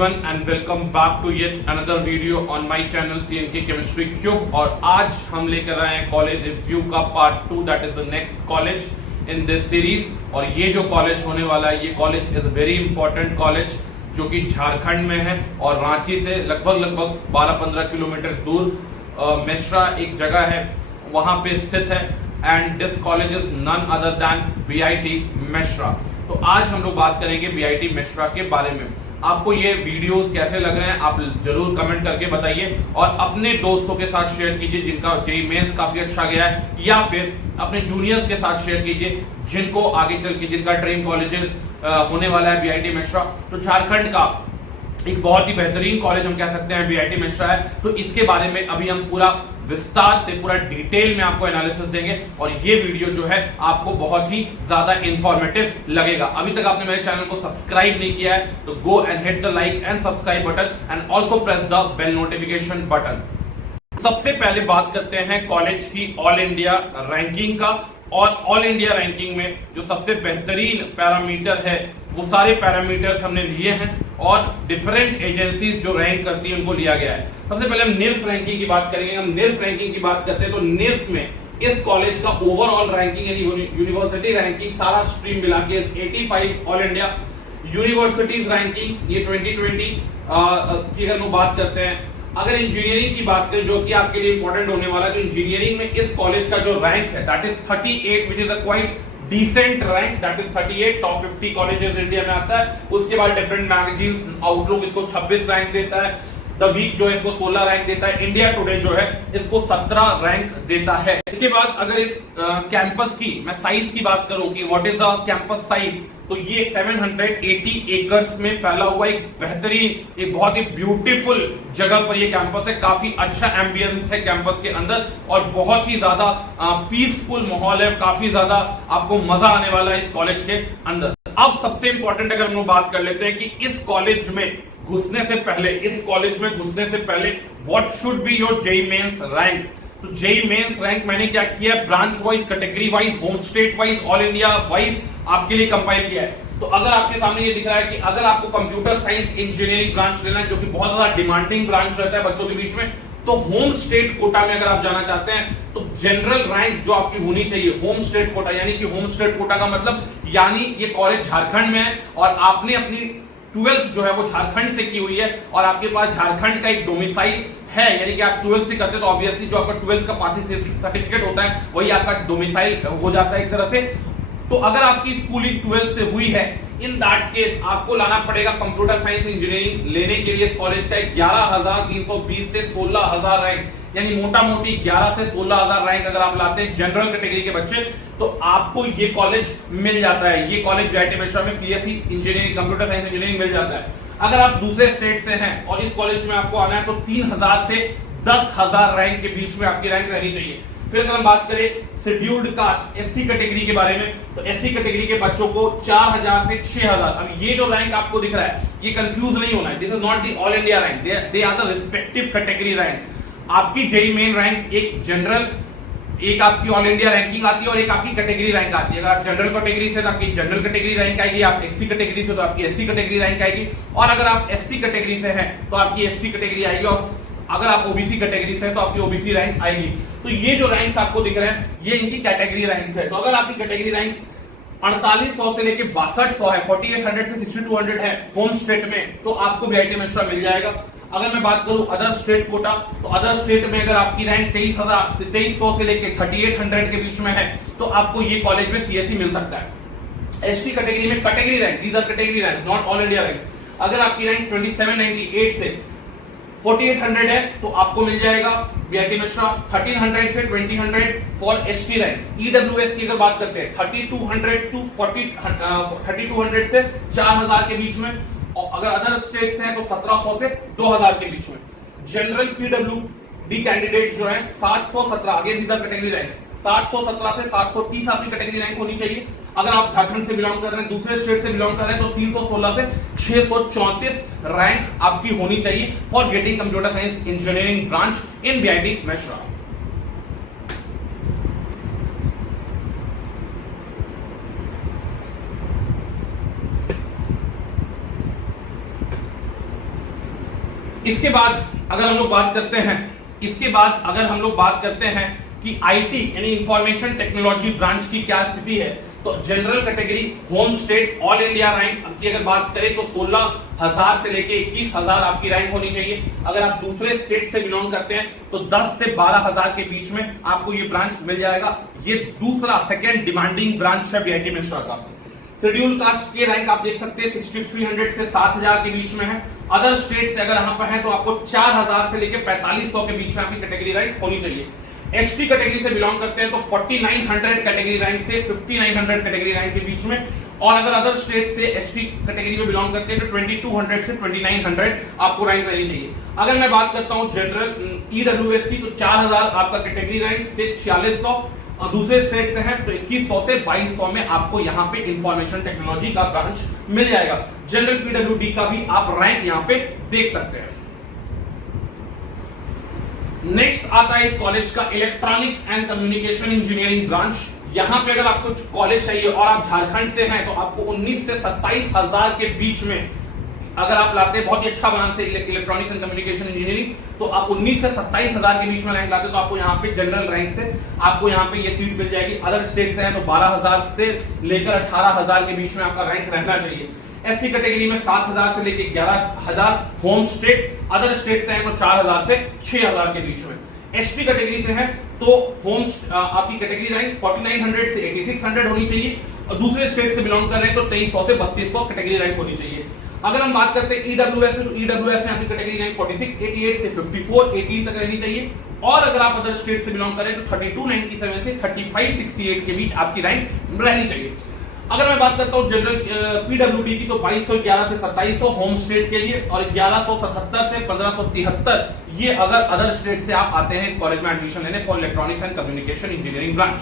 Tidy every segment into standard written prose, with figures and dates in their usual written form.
everyone and welcome back to yet another video on my channel CNK Chemistry Cube। और आज हम लेकर आए हैं कॉलेज रिव्यू का part 2, that is the next college in this series. और ये जो कॉलेज होने वाला है, ये college is very important college जो कि झारखंड में है और रांची से लगभग 12-15 किलोमीटर दूर मेश्रा एक जगह है, वहां पे स्थित है। And this college is none other than BIT Mesra. तो आज हम लोग बात करेंगे BIT मेश्रा के बारे में। आपको ये वीडियोस कैसे लग रहे हैं आप जरूर कमेंट करके बताइए और अपने दोस्तों के साथ शेयर कीजिए जिनका जेईई मेंस काफी अच्छा गया है, या फिर अपने जूनियर्स के साथ शेयर कीजिए जिनको आगे चल के जिनका ड्रीम कॉलेजेस होने वाला है BIT मेश्रा। तो झारखंड का एक बहुत ही बेहतरीन कॉलेज हम कह सकते हैं BIT मेश्रा है। तो इसके बारे में अभी हम पूरा विस्तार से पूरा डिटेल में आपको एनालिसिस देंगे और ये वीडियो जो है आपको बहुत ही ज्यादा इंफॉर्मेटिव लगेगा। अभी तक आपने मेरे चैनल को सब्सक्राइब नहीं किया है तो go and hit the like and subscribe button and also press the bell notification button. सबसे पहले बात करते हैं कॉलेज की ऑल इंडिया रैंकिंग का। और ऑल इंडिया रैंकिंग में जो सबसे बेहतरीन पैरामीटर है वो सारे पैरामीटर्स हमने लिए हैं और डिफरेंट एजेंसीज जो रैंक करती हैं उनको लिया गया है। सबसे पहले हम निफ्स रैंकिंग की बात करेंगे। हम निफ्स रैंकिंग की बात करते हैं तो निफ्स में इस कॉलेज का ओवरऑल रैंकिंग यानी यूनिवर्सिटी रैंकिंग सारा स्ट्रीम मिला के 85 ऑल इंडिया। यूनिवर्सिटीज रैंकिंग्स ये 2020 की अगर हम बात करते हैं। अगर इंजीनियरिंग की बात करें जो कि आपके लिए इंपॉर्टेंट होने वाला है, तो इंजीनियरिंग में इस कॉलेज का जो रैंक है that is 38 which is a quite decent rank, that is 38 top 50 colleges India में आता है। उसके बाद डिफरेंट मैगजीन्स आउटलुक इसको 26 रैंक देता है, द वीक जो है इसको 16 रैंक देता है, इंडिया टुडे जो है इसको 17 रैंक देता है। इसके बाद अगर इस कैंपस की मैं साइज की बात करूं कि what is the campus size, तो ये 780 एकर्स में फैला हुआ एक बेहतरीन एक बहुत ही ब्यूटीफुल जगह पर ये कैंपस है। काफी अच्छा एम्बियंस है कैंपस के अंदर और बहुत ही ज्यादा पीसफुल माहौल है, काफी ज्यादा आपको मजा आने वाला है इस कॉलेज के अंदर। अब सबसे इंपॉर्टेंट अगर हम लोग बात कर लेते हैं कि इस कॉलेज में घुसने से पहले what should be your JEE mains rank. तो जेईई मेंस रैंक मैंने क्या किया है, branch wise, category wise, home state wise, all India wise आपके लिए कंपाइल किया है। तो अगर आपके सामने ये दिख रहा है कि अगर आपको कंप्यूटर साइंस इंजीनियरिंग ब्रांच लेना है जो कि बहुत ज्यादा डिमांडिंग ब्रांच रहता है बच्चों के बीच में, तो होम स्टेट कोटा में अगर आप जाना चाहते हैं तो जनरल रैंक जो आपकी होनी चाहिए होम स्टेट कोटा, यानी कि होम स्टेट कोटा का मतलब यानी ये कॉलेज झारखंड में है और आपने अपनी 12th जो है वो झारखंड से की हुई है और आपके पास झारखंड का एक डोमिसाइल है, यानी कि आप 12th से करते हैं तो ऑब्वियसली जो आपका 12th का पासिंग सर्टिफिकेट होता है वही आपका डोमिसाइल हो जाता है एक तरह से। तो अगर आपकी स्कूलिंग 12th से हुई है, इन दैट केस आपको लाना पड़ेगा कंप्यूटर साइंस इंजीनियरिंग लेने के लिए इस कॉलेज का 11,320 से 16,000 रैंक, यानी मोटा मोटी 11 से 16,000 रैंक अगर आप लाते हैं जनरल कैटेगरी के बच्चे तो आपको ये कॉलेज मिल जाता है। ये कॉलेज BIT मेश्रा में CSE engineering computer science engineering मिल जाता है। अगर आप दूसरे स्टेट से हैं और इस कॉलेज में आपको आना है तो 3,000 से 10,000 रैंक के बीच में आपकी रैंक रहनी चाहिए। फिर अगर हम बात करें शेड्यूल्ड कास्ट SC कैटेगरी के बारे में, तो SC कैटेगरी के बच्चों को 4,000 से 6,000। अब ये जो रैंक आपको दिख रहा है ये कंफ्यूज नहीं होना है, this is not the all India rank, they are the respective category rank. आपकी जेईई मेन रैंक एक जनरल, एक आपकी ऑल इंडिया रैंकिंग आती है और एक आपकी कैटेगरी रैंक आती है। अगर आप जनरल कैटेगरी से तो आपकी जनरल कैटेगरी रैंक आएगी, आप SC कैटेगरी से तो आपकी SC कैटेगरी रैंक आएगी, और अगर आप ST कैटेगरी से हैं तो आपकी ST कैटेगरी आएगी, और अगर आप OBC कैटेगरी से हैं तो आपकी OBC रैंक आएगी। तो ये जो रैंक्स आपको दिख रहे हैं ये इनकी कैटेगरी रैंक्स है। तो अगर आपकी कैटेगरी रैंक्स 4800 से लेके 6200 है, 4800 से 6200 है होम स्टेट में, तो आपको BIT मेश्रा मिल जाएगा। अगर मैं बात करूं अदर स्टेट कोटा, तो अदर स्टेट में अगर आपकी रैंक 2300 से लेके 3800 के बीच में है तो आपको ये कॉलेज में CSE मिल सकता है। ST कैटेगरी में category rank, these are category rank not all India ranks. अगर आपकी रैंक 2798 से 4800 है तो आपको मिल जाएगा BIT मेश्रा। 1300 से 2000 फॉर ST रैंक। EWS की अगर बात करते हैं 3200 से 4000 के बीच में, और अगर अदर स्टेट से हैं तो 1700 से 2000 के बीच में। जनरल PWD कैंडिडेट जो है 717, again these are category ranks, 717 से 730 आपकी कैटेगरी रैंक होनी चाहिए। अगर आप झारखंड से बिलोंग कर रहे हैं, दूसरे स्टेट से बिलोंग कर रहे हैं तो 316 से 634 रैंक आपकी होनी चाहिए for getting computer science engineering branch in BIT Meshra. इसके बाद अगर हम लोग बात करते हैं कि आईटी यानी इंफॉर्मेशन टेक्नोलॉजी ब्रांच की क्या स्थिति है, तो general category home state all India rank की अगर बात करें तो 16,000 से लेके 21,000 आपकी रैंक होनी चाहिए। अगर आप दूसरे स्टेट से बिलोंग करते हैं तो 10 से 12,000 के बीच में आपको ये ब्रांच मिल जाएगा। ये दूसरा सेकेंड डिमांडिंग ब्रांच है बीआईटी मिश्रा का। शेड्यूल कास्ट के रैंक आप देख सकते हैं 6300 से 7,000 के बीच में है। अदर स्टेट से अगर यहाँ पर है तो आपको 4,000 से लेकर 4500 के बीच में आपकी कैटेगरी रैंक होनी चाहिए। एसटी कैटेगरी से बिलोंग करते हैं तो 4900 कैटेगरी रैंक से 5900 कैटेगरी रैंक के बीच में, और अगर अदर स्टेट से एसटी कैटेगरी में बिलोंग करते हैं तो 2200 से 2900 आपको रैंक रहनी चाहिए। अगर मैं बात करता हूं जनरल ईडब्ल्यूएस की तो 4000 आपका कैटेगरी रैंक से 4600, और दूसरे स्टेट से है तो 2100 से 2200 में आपको यहाँ पे इंफॉर्मेशन टेक्नोलॉजी का ब्रांच मिल जाएगा। जनरल पीडब्ल्यूडी का भी आप रैंक यहाँ पे देख सकते हैं। नेक्स्ट आता है इस कॉलेज का electronics and communication engineering branch. यहां पे अगर आपको कॉलेज चाहिए और आप झारखंड से हैं तो आपको 19 से 27,000 के बीच में अगर आप लाते हैं, बहुत ही अच्छा ब्रांच है इलेक्ट्रॉनिक्स एंड कम्युनिकेशन इंजीनियरिंग, तो आप 19 से 27,000 के बीच में रैंक लाते तो आपको यहाँ पे जनरल रैंक से आपको यहाँ पे ये सीट मिल जाएगी। अदर स्टेट से है तो 12,000 से लेकर 18,000 के बीच में आपका रैंक रहना चाहिए। एससी कैटेगरी में 7,000 से लेकर 11,000 होम स्टेट, अदर स्टेट से है तो 4,000 से 6,000 के बीच में। एसटी कैटेगरी से है तो होम आपकी कैटेगरी रैंक 4900 से 8600 होनी चाहिए, और दूसरे स्टेट से बिलोंग कर रहे हैं तो 2300 से 3200 कैटेगरी रैंक होनी चाहिए। अगर हम बात करते हैं ईडब्ल्यूएस में तो ईडब्ल्यूएस में आपकी कैटेगरी रैंक 4688 से 5418 तक रहनी चाहिए, और अगर आप अदर स्टेट से बिलोंग करें तो 3297 से 3568 के बीच आपकी रैंक रहनी चाहिए। अगर मैं बात करता हूं जनरल पीडब्ल्यूडी की तो 2211 से 2700 होम स्टेट के लिए, और 1177 से 1573 ये अगर अदर स्टेट से आप आते हैं इस कॉलेज में एडमिशन लेने for electronics and communication engineering branch.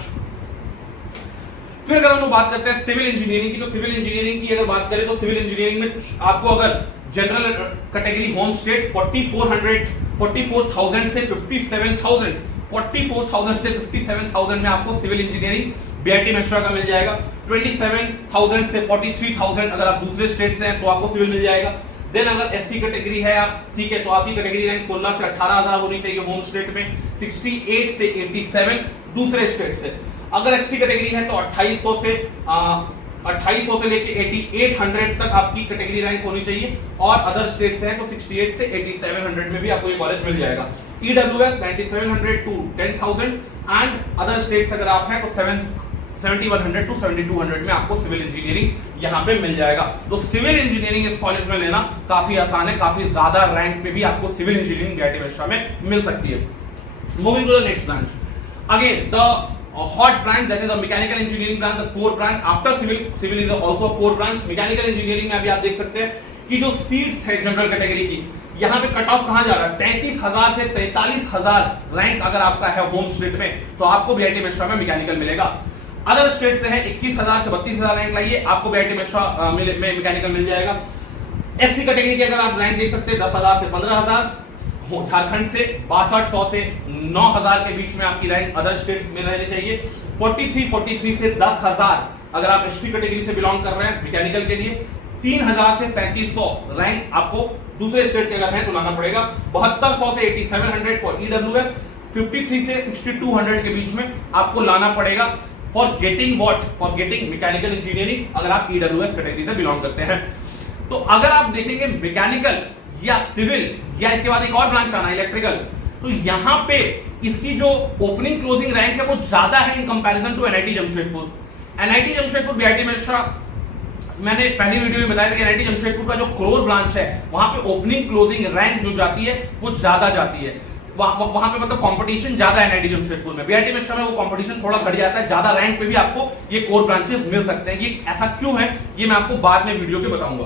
फिर अगर हम लोग बात करते हैं सिविल इंजीनियरिंग की, तो सिविल इंजीनियरिंग की अगर बात करें तो सिविल इंजीनियरिंग में आपको अगर जनरल कैटेगरी होम स्टेट 44,000 से 57,000, 44,000 से 57,000 में आपको सिविल इंजीनियरिंग बीआईटी मिश्रा का मिल जाएगा। 27,000 से 43,000 अगर आप दूसरे स्टेट से हैं तो आपको सिविल मिल जाएगा। देन अगर एससी कैटेगरी है आप, ठीक है, तो आपकी कैटेगरी रैंक 16 से 18,000 होनी चाहिए होम स्टेट में, 68 से 87 दूसरे स्टेट से। अगर एसटी कैटेगरी है तो 2800 से लेके 8800 तक आपकी कैटेगरी रैंक होनी चाहिए, और अदर स्टेट से है तो 68 से 8700 में भी आपको ये कॉलेज मिल जाएगा। EWS 9700 to 10,000, and other states अगर आप हैं तो 7100 टू 7200 में आपको सिविल इंजीनियरिंग यहां पे मिल जाएगा। तो सिविल इंजीनियरिंग इस कॉलेज में लेना काफी आसान है, काफी ज्यादा रैंक पे भी आपको सिविल इंजीनियरिंग बीआईटी मिश्रा में मिल सकती है। Moving to the next branch, again the hot branch, that is the mechanical engineering branch, the core branch after civil is also a core branch। mechanical engineering में अभी आप देख सकते हैं कि जो सीट्स है जनरल कैटेगरी की, यहाँ पे कट ऑफ कहां जा रहा है, 33,000 से 43,000 रैंक अगर आपका है होम स्टेट में तो आपको बीआईटी मिश्रा में मैकेनिकल मिलेगा। अदर स्टेट से है 21,000 से 32,000 रैंक लाइए, आपको बीआईटी मिश्रा में मैकेनिकल मिल जाएगा। एससी कैटेगरी के अगर आप रैंक देख सकते हैं 10,000 से 15,000, झारखंड से 6200 से 9,000 के बीच में आपकी रैंक अदर स्टेट में रहनी चाहिए। 43 से 10,000 अगर आप एसटी कैटेगरी से बिलोंग कर रहे हैं मैकेनिकल के लिए, 3,000 से 3700 रैंक आपको दूसरे स्टेट के अगर हैं तो लाना पड़ेगा। 7200 से 8700 फॉर ईडब्ल्यूएस, 53 से 6200 के बीच में आपको लाना पड़ेगा फॉर गेटिंग मैकेनिकल इंजीनियरिंग अगर आप ईडब्ल्यूएस कैटेगरी से बिलोंग करते हैं। तो अगर आप देखेंगे मैकेनिकल या सिविल या इसके बाद एक और ब्रांच आना इलेक्ट्रिकल, तो यहां पे इसकी जो ओपनिंग क्लोजिंग रैंक है वो ज्यादा है in comparison to NIT Jamshedpur. NIT Jamshedpur BIT Mesra, मैंने पहली वीडियो में बताया था कि एनआईटी जमशेदपुर का जो कोर ब्रांच है वहां पे ओपनिंग क्लोजिंग रैंक जो जाती है वो ज्यादा जाती है, वहां पे मतलब कंपटीशन ज्यादा है एनआईटी जमशेदपुर में। बीआईटी मिश्रा में वो कंपटीशन थोड़ा घट जाता है, ज्यादा रैंक पे भी आपको ये कोर ब्रांचेस मिल सकते हैं। ये ऐसा क्यों है ये मैं आपको बाद में वीडियो के बताऊंगा।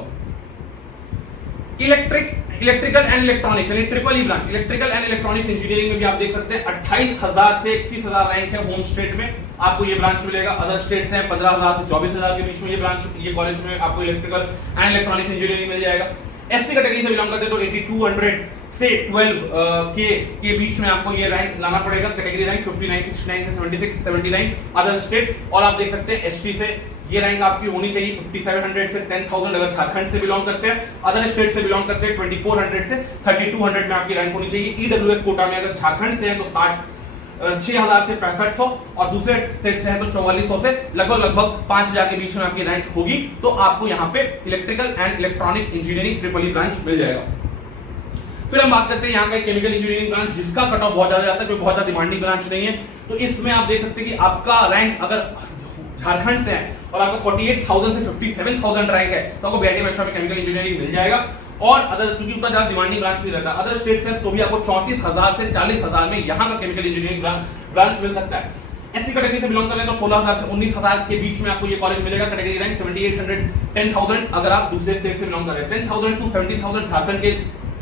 इलेक्ट्रिकल एंड इलेक्ट्रॉनिक्स यानी triple E branch, electrical and electronics engineering में भी आप देख सकते हैं 28,000 से 31,000 रैंक है होम स्टेट में, आपको ये ब्रांच मिलेगा। अदर स्टेट से 15,000 से 24,000 के बीच में ये ब्रांच, ये कॉलेज में आपको इलेक्ट्रिकल एंड इलेक्ट्रॉनिक्स इंजीनियरिंग मिल जाएगा। एससी कैटेगरी से बिलोंग करते हैं तो 8200 से 12 के बीच में आपको ये रैंक लाना पड़ेगा। कैटेगरी रैंक 59, 69 से 76, 79 अदर स्टेट। और आप देख सकते हैं एसटी से ये रैंक आपकी होनी चाहिए 5700 से 10,000 अगर झारखंड से बिलोंग करते हैं, अदर स्टेट से बिलोंग करते हैं 2400 से 3200 में आपकी रैंक होनी चाहिए। ईडब्ल्यूएस कोटा में अगर झारखंड से है तो 6000 से 6500 और दूसरे स्टेट से है तो 4400 से लगभग 5000 के बीच में आपकी रैंक होगी। तो आपको यहाँ पे electrical and electronics engineering triple E branch मिल जाएगा। फिर हम बात करते हैं यहाँ का केमिकल इंजीनियरिंग ब्रांच, जिसका कट ऑफ बहुत ज्यादा जाता है, जो बहुत ज्यादा डिमांडिंग ब्रांच नहीं है। तो इसमें आप देख सकते हैं कि आपका रैंक अगर झारखंड से है और आपका 48,000 से 57,000 रैंक है तो आपको बीआईटी मेट्रो में केमिकल इंजीनियरिंग मिल जाएगा। और अदर क्योंकि उतना ज्यादा डिमांडिंग ब्रांच नहीं रहता, अदर स्टेट से तो भी आपको 34,000 से 40,000 में यहाँ का केमिकल इंजीनियरिंग ब्रांच मिल सकता है। एससी कैटेगरी से बिलोंग कर रहे हैं तो 16,000 से 19,000 के बीच में आपको ये कॉलेज मिलेगा। कैटेगरी रैंक 7800 10,000 अगर आप दूसरे स्टेट से बिलोंग कर रहे हैं। 10,000 टू 17,000 झारखंड के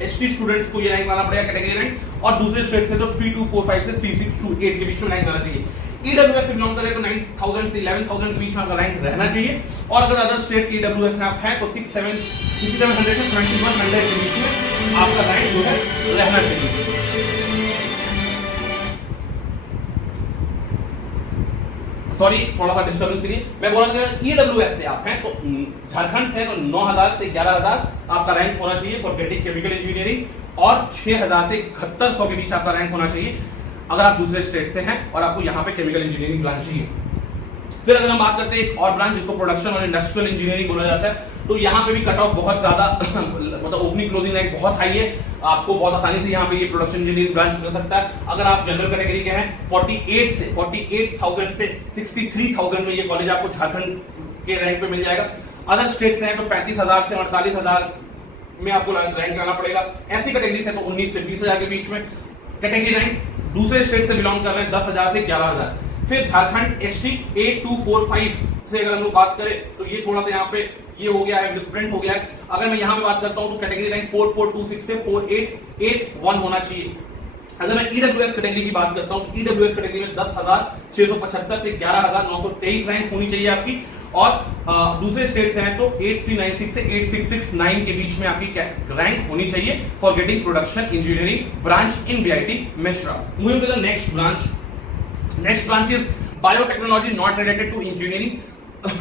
एसटी स्टूडेंट्स को ये रैंक लाना पड़ेगा कैटेगरी रैंक, और दूसरे स्टेट से तो 3245 से 3628 के बीच में रैंक लाना चाहिए। ईडब्ल्यूएस से बिलोंग करें तो 9,000 से 11,000 के बीच में आपका रैंक रहना चाहिए। और अगर अदर स्टेट के ईडब्ल्यूएस में आप हैं तो 6700 से 2100 के बीच में आपका रैंक जो है रहना चाहिए। सॉरी थोड़ा सा डिस्टर्बेंस के लिए मैं बोल रहा था, ईडब्ल्यूएस से आप हैं तो झारखंड से तो 9,000 से 11,000 आपका रैंक होना चाहिए फॉर गेटिंग केमिकल इंजीनियरिंग, और 6,000 से 7100 के बीच आपका रैंक होना चाहिए अगर आप दूसरे स्टेट से हैं और आपको यहाँ पे केमिकल इंजीनियरिंग ब्रांच चाहिए। फिर अगर हम बात करते हैं एक और ब्रांच जिसको प्रोडक्शन और इंडस्ट्रियल इंजीनियरिंग बोला जाता है, तो यहाँ पे भी कट ऑफ बहुत ज्यादा मतलब ओपनिंग क्लोजिंग रैंक बहुत हाई है। आपको बहुत आसानी से यहाँ पे ये प्रोडक्शन इंजीनियरिंग ब्रांच मिल सकता है। अगर आप जनरल कैटेगरी के हैं 48,000 से 63,000 में ये कॉलेज आपको झारखंड के रैंक पे मिल जाएगा। अदर स्टेट से हैं तो 35,000 से 48,000 में आपको रैंक लाना पड़ेगा। ऐसी कैटेगरी से तो 19 से 20,000 के बीच में कैटेगरी रैंक। दूसरे स्टेट से बिलोंग कर रहे हैं 10,000 से 11,000। फिर झारखंड एसटी 8245 से अगर हम लोग बात करें तो ये थोड़ा सा यहाँ पे ये हो गया है, डिफरेंट हो गया है। अगर मैं यहाँ पे बात करता हूँ तो कैटेगरी रैंक 4426 से 4881 होना चाहिए। अगर मैं ईडब्ल्यूएस कैटेगरी की बात करता हूँ, ईडब्ल्यूएस कैटेगरी में 10,675 से 11,923 रैंक होनी चाहिए आपकी। और दूसरे स्टेट से हैं तो 8396 से 8669 के बीच में आपकी रैंक होनी चाहिए for getting production engineering branch in BIT Mesra. Moving to the next branch. Next branch is biotechnology, not related to engineering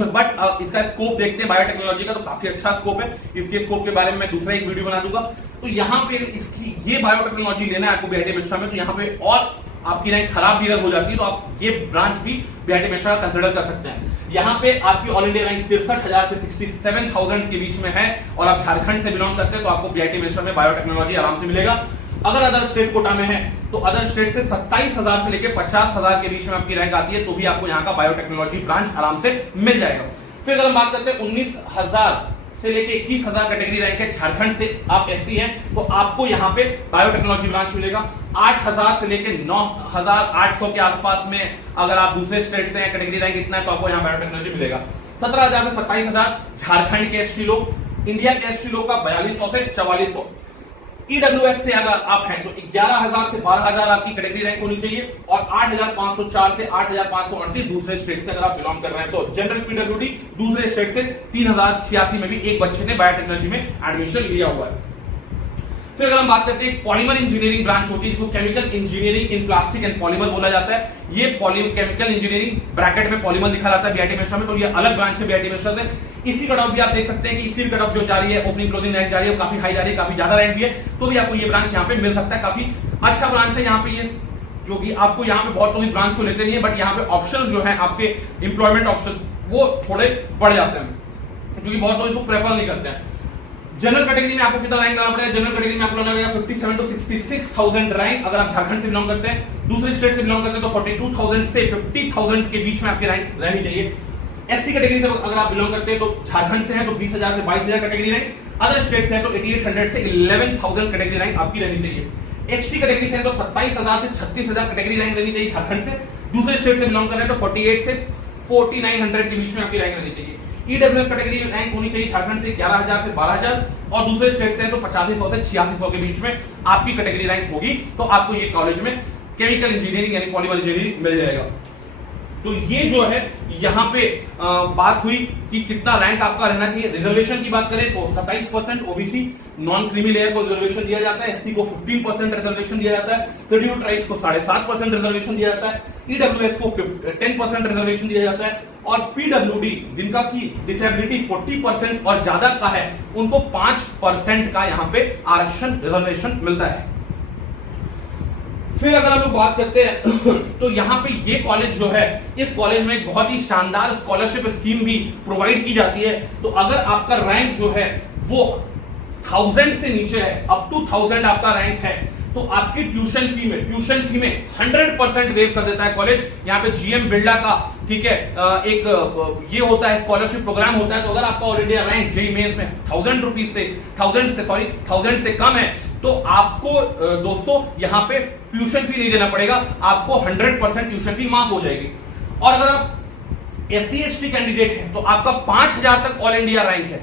but इसका स्कोप देखते हैं बायोटेक्नोलॉजी का, तो काफी अच्छा स्कोप है। इसके स्कोप के बारे में मैं दूसरा एक वीडियो बना दूंगा। तो यहाँ पे इसकी ये बायोटेक्नोलॉजी लेना है आपको बीआईटी मेट्रो में, तो यहाँ पे और आपकी रैंक खराब भी अगर हो जाती है तो आप ये ब्रांच भी बीआईटी मेट्रो का कंसिडर कर सकते हैं। यहाँ पे आपकी ऑल इंडिया रैंक 63,000 से 67,000 के बीच में है और आप झारखंड से बिलोंग करते हैं तो आपको बीआईटी मेट्रो में बायोटेक्नोलॉजी आराम से मिलेगा। अगर अदर स्टेट कोटा में है तो अदर स्टेट से 27,000 से लेकर 50,000 के बीच में आपकी रैंक आती है तो भी आपको यहाँ का बायोटेक्नोलॉजी ब्रांच आराम से मिल जाएगा। फिर अगर हम बात करते हैं 19,000 से लेके 21,000 कैटेगरी रैंक है, झारखंड से आप एससी हैं तो आपको यहाँ पे बायोटेक्नोलॉजी ब्रांच मिलेगा। 8,000 से लेके 9,800 के आसपास में अगर आप दूसरे स्टेट से हैं, कैटेगरी रैंक इतना है तो आपको यहाँ बायोटेक्नोलॉजी मिलेगा। 17,000 से 27,000 झारखंड के एसटी लोग, इंडिया के एसटी लोग का 4200 से 4400। ईडब्ल्यूएस से अगर आप हैं तो 11,000 से 12,000 आपकी कैटेगरी रैंक होनी चाहिए और 8,504 से 8,538 दूसरे स्टेट से अगर आप बिलोंग कर रहे हैं तो। जनरल पीडब्ल्यूडी दूसरे स्टेट से 3,086 में भी एक बच्चे ने बायोटेक्नोलॉजी में एडमिशन लिया हुआ है। फिर अगर हम बात करते हैं पॉलीमर इंजीनियरिंग ब्रांच होती है जिसको chemical engineering in plastic and polymer बोला जाता है। ये केमिकल इंजीनियरिंग ब्रैकेट में पॉलीमर लिखा जाता है बीआईटी मेट्रो में, तो ये अलग ब्रांच है बीआईटी मेट्रो से। इसकी कट ऑफ भी आप देख सकते हैं कि इसकी कट ऑफ जो जा रही है, ओपनिंग क्लोजिंग रैंक जा रही है, काफी हाई जा रही है, काफी ज्यादा रैंक भी है, तो भी आपको ये ब्रांच यहाँ पे मिल सकता है। काफी अच्छा ब्रांच है यहाँ पे ये, जो कि आपको यहाँ पे बहुत लोग इस ब्रांच को लेते नहीं है बट यहाँ पे ऑप्शंस जो है आपके एम्प्लॉयमेंट ऑप्शन वो थोड़े बढ़ जाते हैं क्योंकि बहुत लोग इसको प्रेफर नहीं करते हैं। जनरल कैटेगरी में आपको कितना रैंक लाना पड़ेगा? जनरल कैटेगरी में आपको लाना पड़ेगा 57 टू 66,000 रैंक अगर आप झारखंड से बिलोंग करते हैं। दूसरे स्टेट से बिलोंग करते हैं तो 42,000 से 50,000 के बीच में आपकी रैंक रहनी चाहिए। एससी कैटेगरी से अगर आप बिलोंग करते हैं तो झारखंड से हैं तो 20,000 से 22,000 कैटेगरी रैंक, अदर स्टेट से हैं तो 8800 से 11,000 कैटेगरी रैंक आपकी रहनी चाहिए। एसटी कैटेगरी से हैं तो 27,000 से 36,000 कैटेगरी रैंक रहनी चाहिए झारखंड से। दूसरे स्टेट से बिलोंग कर रहे हैं तो 48 से 4900 के बीच में आपकी रैंक रहनी चाहिए। ईडब्ल्यूएस कैटेगरी रैंक होनी चाहिए झारखंड से 11,000 से 12,000 और दूसरे स्टेट से हैं तो 8500 से 8600 के बीच में आपकी कैटेगरी रैंक होगी तो आपको ये कॉलेज में केमिकल इंजीनियरिंग यानी पॉलीमर इंजीनियरिंग मिल जाएगा। तो ये जो है यहाँ पे बात हुई कि कितना रैंक आपका रहना चाहिए। रिजर्वेशन की बात करें तो 27% ओबीसी नॉन क्रीमी लेयर को रिजर्वेशन दिया जाता है, एससी को 15% रिजर्वेशन दिया जाता है, शेड्यूल्ड ट्राइब्स को 7.5% रिजर्वेशन दिया जाता है, ईडब्ल्यूएस को 10% रिजर्वेशन दिया जाता है और पीडब्ल्यूडी जिनका की डिसेबिलिटी 40% और ज्यादा का है उनको 5% का यहाँ पे आरक्षण रिजर्वेशन मिलता है। फिर अगर हम लोग बात करते हैं तो यहाँ पे ये कॉलेज जो है, इस कॉलेज में एक बहुत ही शानदार स्कॉलरशिप स्कीम भी प्रोवाइड की जाती है। तो अगर आपका रैंक जो है वो 1000 से नीचे है, अप टू 1000 आपका रैंक है, तो आपकी ट्यूशन फी में 100% वेव कर देता है कॉलेज। यहाँ पे जीएम बिरला का ठीक है एक ये होता है स्कॉलरशिप प्रोग्राम होता है। तो अगर आपका all India rank JEE mains में 1000 से कम है तो आपको दोस्तों यहाँ पे ट्यूशन फी नहीं देना पड़ेगा, आपको 100% ट्यूशन फी माफ हो जाएगी। और अगर आप एससी एसटी कैंडिडेट हैं तो आपका 5000 तक ऑल इंडिया रैंक है,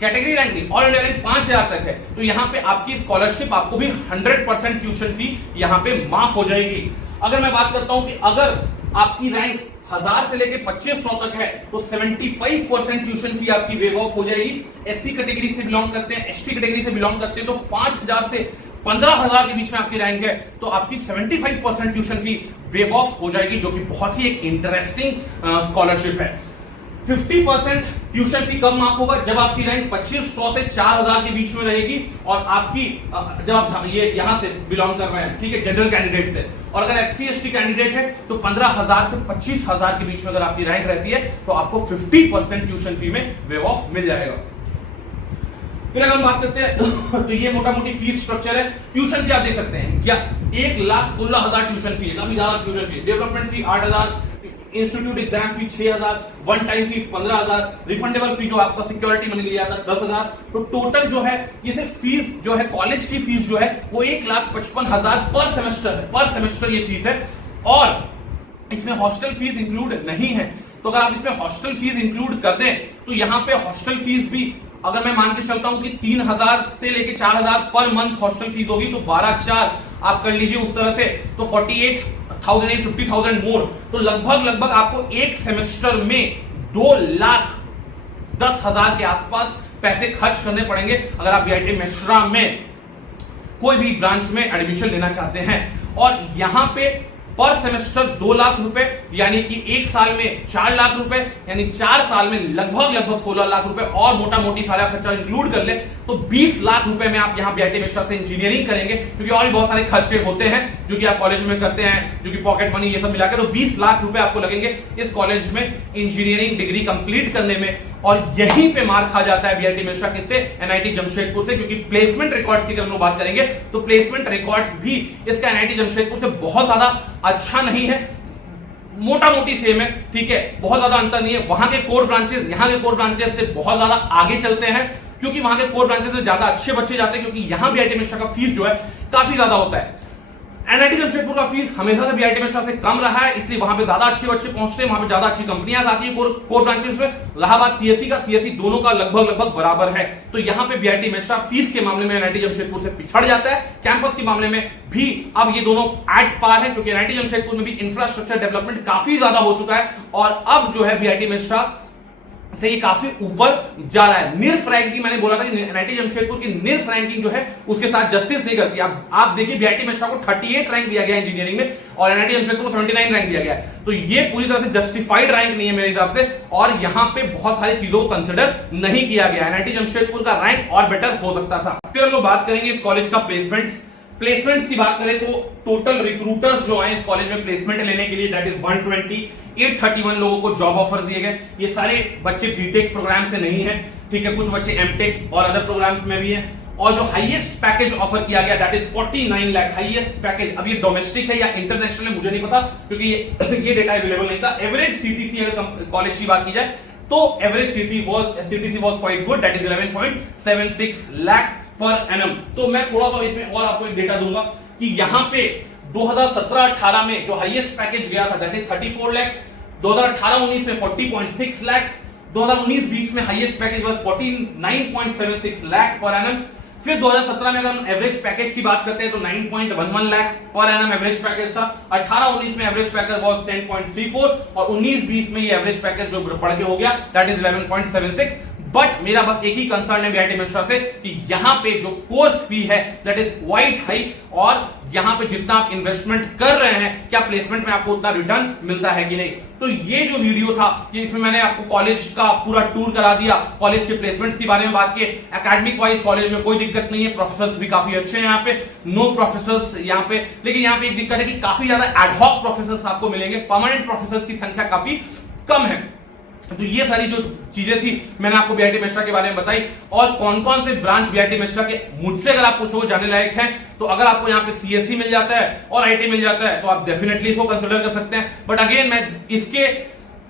कैटेगरी रैंक नहीं, ऑल इंडिया रैंक 5000 तक है, तो यहाँ पे आपकी स्कॉलरशिप आपको भी 100% ट्यूशन फी यहाँ पे माफ हो जाएगी। अगर मैं बात करता हूं कि अगर आपकी रैंक 1000 से लेके 2500 तक है तो 75% ट्यूशन फी आपकी वेव ऑफ हो जाएगी। एससी कैटेगरी से बिलोंग करते हैं, एसटी कैटेगरी से बिलोंग करते हैं तो 5000 से 15000 के बीच में आपकी रैंक है तो आपकी 75% ट्यूशन फी वेव ऑफ हो जाएगी, जो कि बहुत ही एक इंटरेस्टिंग स्कॉलरशिप है। 50% ट्यूशन फी कब माफ होगा? जब आपकी रैंक 2500 से 4000 के बीच में रहेगी और आपकी जब आप ये यहां से बिलोंग कर रहे हैं, ठीक है, जनरल कैंडिडेट से, और अगर एससी एसटी कैंडिडेट है तो 15000 से 25000 के बीच में अगर आपकी रैंक रहती है तो आपको 50% ट्यूशन फी में वेव ऑफ मिल जाएगा। फिर अगर हम बात करते हैं तो ये मोटा मोटी फीस स्ट्रक्चर है। ट्यूशन फी आप देख सकते हैं क्या 1,16,000 ट्यूशन फी, काफी ज्यादा tuition fee. Development fee 8000, institute exam fee 6000, one time fee 15000, refundable fee जो आपका सिक्योरिटी मनी लिया था 10000। तो टोटल जो है ये सिर्फ फीस जो है कॉलेज की फीस जो है वो 1,55,000 पर सेमेस्टर है, पर सेमेस्टर ये फीस है। और इसमें हॉस्टल फीस इंक्लूड नहीं है। तो अगर आप इसमें हॉस्टल फीस इंक्लूड कर दें तो यहाँ पे हॉस्टल फीस भी अगर मैं मान के चलता हूं कि 3000 से लेके 4000 पर मंथ हॉस्टल फीस होगी तो 12/4 आप कर लीजिए उस तरह से, तो 48,000 50,000 मोर, तो लगभग आपको एक सेमेस्टर में 2,10,000 के आसपास पैसे खर्च करने पड़ेंगे अगर आप बीआईटी मेस्ट्रा में कोई भी ब्रांच में एडमिशन लेना चाहते हैं। और यहां पे पर सेमेस्टर 2 लाख रुपए, यानी कि एक साल में 4 लाख रुपए, यानी 4 साल में लगभग 16 लाख रुपए, और मोटा मोटी सारा खर्चा इंक्लूड कर ले तो 20 लाख रुपए में आप यहाँ बीआईटी मेस्ट्रा से इंजीनियरिंग करेंगे, क्योंकि और भी बहुत सारे खर्चे होते हैं जो कि आप कॉलेज में करते हैं, जो कि पॉकेट मनी ये सब मिलाकर, तो 20 लाख रुपए आपको लगेंगे इस कॉलेज में इंजीनियरिंग डिग्री कंप्लीट करने में। और यहीं पे मार खा जाता है बीआईटी मेस्ट्रा किससे? एनआईटी जमशेदपुर से, क्योंकि प्लेसमेंट रिकॉर्ड्स की अगर हम लोग बात करेंगे तो प्लेसमेंट रिकॉर्ड्स भी इसका एनआईटी जमशेदपुर से बहुत ज्यादा अच्छा नहीं है, मोटा मोटी सेम है, ठीक है, बहुत ज्यादा अंतर नहीं है। वहां के कोर ब्रांचेस यहाँ के कोर ब्रांचेस से बहुत ज्यादा आगे चलते हैं, क्योंकि वहां के कोर ब्रांचेस में ज्यादा अच्छे बच्चे जाते हैं, क्योंकि यहां बीआईटी मेस्ट्रा का फीस जो है काफी ज्यादा होता है। एनआईटी जमशेदपुर का फीस हमेशा से बीआईटी मेस्ट्रा से कम रहा है, इसलिए वहां पे ज्यादा अच्छे बच्चे पहुंचते हैं, वहां पे ज्यादा अच्छी कंपनियां आती है कोर ब्रांचेस में। इलाहाबाद सीएससी दोनों का लगभग बराबर है। तो यहां पे बीआईटी मेस्ट्रा फीस के मामले में एनआईटी जमशेदपुर से पिछड़ जाता है। कैंपस के मामले में भी अब ये दोनों एट पार है, क्योंकि एनआईटी जमशेदपुर में भी इंफ्रास्ट्रक्चर डेवलपमेंट काफी ज्यादा हो चुका है और अब जो है बीआईटी मेस्ट्रा से ये काफी ऊपर जा रहा है। निर्फ रैंकिंग, मैंने बोला था कि एनआईटी जमशेदपुर की निर्फ रैंकिंग जो है उसके साथ जस्टिस नहीं करती। आप देखिए बीआईटी मेस्ट्रा को 38 रैंक दिया गया है इंजीनियरिंग में और एनआईटी जमशेदपुर को 79 रैंक दिया गया है, तो ये पूरी तरह से जस्टिफाइड रैंक नहीं है मेरे हिसाब से, और यहां पे बहुत सारी चीजों को कंसिडर नहीं किया गया। एनआईटी जमशेदपुर का रैंक और बेटर हो सकता था। फिर हम लोग बात करेंगे इस कॉलेज का प्लेसमेंट्स की बात करें तो टोटल रिक्रूटर्स जो हैं इस कॉलेज में प्लेसमेंट लेने के लिए दैट इज 12831 लोगों को जॉब ऑफर दिए गए। ये सारे बच्चे बीटेक प्रोग्राम से नहीं है, ठीक है, कुछ बच्चे एमटेक और अदर प्रोग्राम्स में भी हैं। और जो हाईएस्ट पैकेज ऑफर किया गया that is 49 lakh highest package. अब ये डोमेस्टिक है या इंटरनेशनल है मुझे नहीं पता, क्योंकि ये डेटा अवेलेबल नहीं था। एवरेज सीटीसी अगर कॉलेज की बात की जाए तो average CTC was quite good, that is 11.76 lakh per annum. तो मैं थोड़ा सा इसमें और आपको एक डेटा दूंगा कि यहां पे 2017-18 में जो हाईएस्ट पैकेज गया था दैट इज 34 लाख, 2018-19 में 40.6 लाख, 2019-20 में highest package was 49.76 lakh per annum, फिर 2017 में अगर हम एवरेज पैकेज की बात करते हैं तो 9.11 lakh per annum average package था। 18-19 में एवरेज पैकेज वाज 10.34 और 19-20 में ये एवरेज पैकेज जो बढ़ के हो गया दैट इज 11.76। बट मेरा बस एक ही कंसर्न है वीआईटी मिश्रा से कि यहां पे जो कोर्स फी है दैट इज क्वाइट हाई और यहां पे जितना आप इन्वेस्टमेंट कर रहे हैं क्या प्लेसमेंट में आपको उतना रिटर्न मिलता है कि नहीं। तो ये जो वीडियो था ये इसमें मैंने आपको कॉलेज का पूरा टूर करा दिया, कॉलेज के प्लेसमेंट्स के बारे में बात की। एकेडमिक वाइज कॉलेज में कोई दिक्कत नहीं है, प्रोफेसर्स भी काफी अच्छे हैं यहाँ पे, नो प्रोफेसर्स यहाँ पे। लेकिन यहाँ पे एक दिक्कत है कि काफी ज्यादा एडहॉक प्रोफेसर्स आपको मिलेंगे, परमानेंट प्रोफेसर्स की संख्या काफी कम है। तो ये सारी जो चीजें थी मैंने आपको वीआईटी मिश्रा के बारे में बताई। और कौन कौन से ब्रांच वीआईटी मिश्रा के मुझसे अगर आप पूछो जाने लायक हैं तो अगर आपको यहाँ पे सीएससी मिल जाता है और आईटी मिल जाता है तो आप डेफिनेटली इसको कंसिडर कर सकते हैं। बट अगेन मैं इसके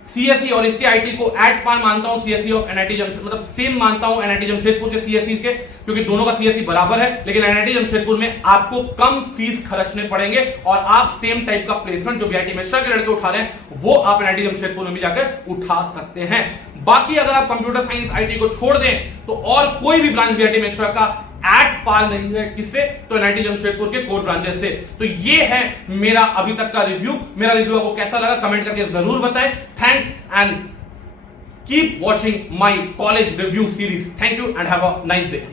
सीएससी और इसके आईटी को एट पार मानता हूं सीएससी ऑफ एनआईटी जमशेदपुर, मतलब सेम मानता हूं एनआईटी जमशेदपुर के सीएससी के, क्योंकि दोनों का सीएससी बराबर है। लेकिन एनआईटी जमशेदपुर में आपको कम फीस खर्चने पड़ेंगे और आप सेम टाइप का प्लेसमेंट जो वीआईटी मिश्रा के लड़के उठा रहे हैं वो आप एनआईटी जमशेदपुर में भी जाकर उठा सकते हैं। बाकी अगर आप कंप्यूटर साइंस आईटी को छोड़ दें तो और कोई भी ब्रांच वीआईटी मिश्रा का एट पार नहीं है किससे, तो एनआईटी जमशेदपुर के कोर ब्रांचेस से। तो ये है मेरा अभी तक का रिव्यू। मेरा रिव्यू आपको कैसा लगा कमेंट करके जरूर बताएं। Thanks and keep watching my college review series. Thank you and have a nice day.